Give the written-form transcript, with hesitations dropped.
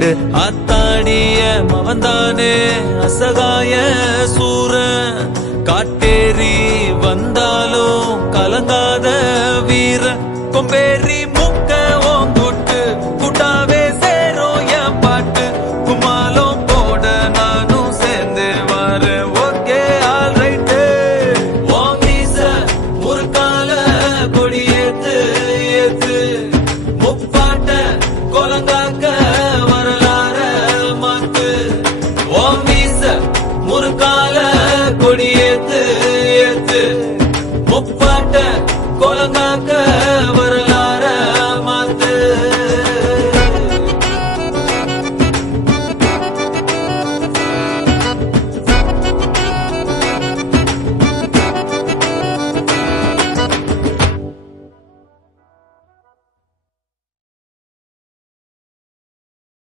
உண்டு. ஆத்தாடிய மவன்தானே அசகாய சூர, காட்டேரி வந்தாலும் கலங்காத வீர, கொம்பேரி முக்க ஓங்கூட்டு கூட்டாவே சேரும் என் பாட்டு, குமாலம் போட நானும் சேர்ந்து வரேன். Okay all right. ஓம் வீச முறுக்கால கொடியேத்து ஏத்து, முப்பாட்ட கொலங்காக்க வரலாற மாத்து. ஓம் வீச முறுக்கால கொடியேத்து ஏத்து, முப்பாட்ட கொலங்காக்க